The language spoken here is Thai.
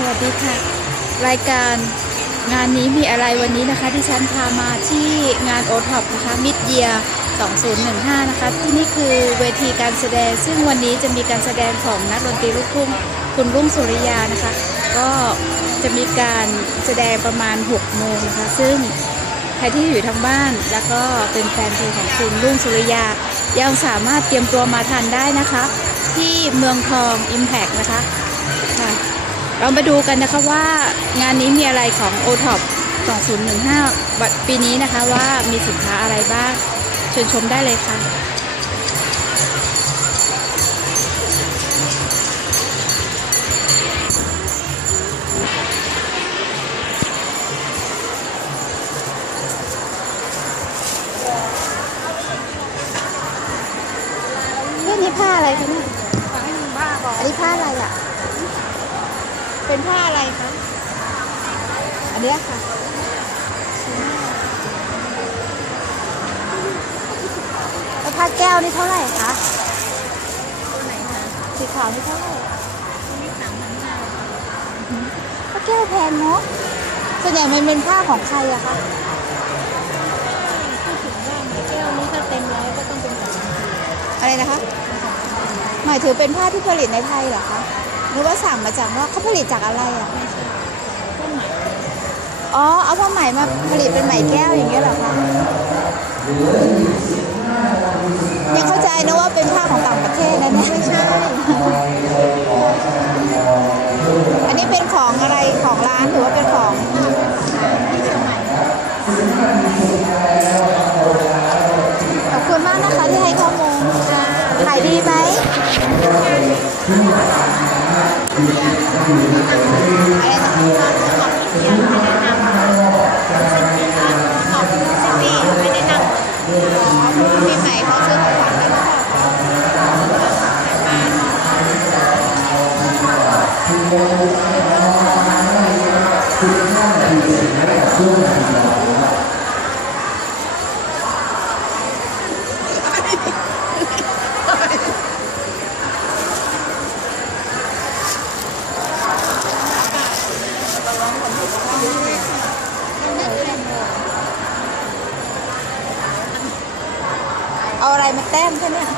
สวัสดีค่ะ รายการงานนี้มีอะไรวันนี้นะคะที่ฉันพามาที่งานโอท็อปนะคะมิดเยีย2015 นะคะ ที่นี่คือเวทีการแสดง ซึ่งวันนี้จะมีการแสดงของนักดนตรีลูกทุ่งคุณรุ่งสุริยานะคะ ก็จะมีการแสดงประมาณ 6 โมงนะคะ ซึ่งใครที่อยู่ทางบ้านแล้วก็เป็นแฟนเพลงของคุณรุ่งสุริยา ยังสามารถเตรียมตัวมาทันได้นะคะ ที่เมืองทอง Impact นะคะ เรามาดูกันนะคะว่างานนี้มีอะไรของ o t o p 2015วันปีนี้นะคะว่ามีสินค้าอะไรบ้างเชิญชมได้เลยค่ะเรื่องนี้ผ้าอะไรคะเนี่ยให้มึงบ้าบอกอันนี้ผ้าอะไรอะ เป็นผ้าอะไรคะ อันเนี้ยค่ะ แล้วผ้าแก้วนี่เท่าไหร่คะ ตัวไหนคะสีขาวนี่เท่าไหร่ตัวนี้สามพันห้าผ้าแก้วแพงเนาะส่วนใหญ่มันเป็นผ้าของใครอะคะพูดถึงว่าไหมแก้วนี้ถ้าเต็มร้อยก็ต้องเป็นของอะไรนะคะ หมายถึงเป็นผ้าที่ผลิตในไทยเหรอคะ หรือว่าสั่งมาจากว่าเขาผลิตจากอะไรอะไม่ใช่ต้นไหมอ๋อเอาผ้าไหมมาผลิตเป็นไหมแก้วอย่างเงี้ยเหรอคะยังเข้าใจนะว่าเป็นผ้าของต่างประเทศนะเนี่ยไม่ใช่ อันนี้เป็นของอะไรของร้านหรือว่าเป็นของ อะไรนะ ของอินเดียไม่แนะนำซิตี้ของซิตี้ไม่แนะนำ ปีใหม่เขาซื้อของขวัญกันหรือเปล่าเอา อะไรมาแต้มคะเนี่ย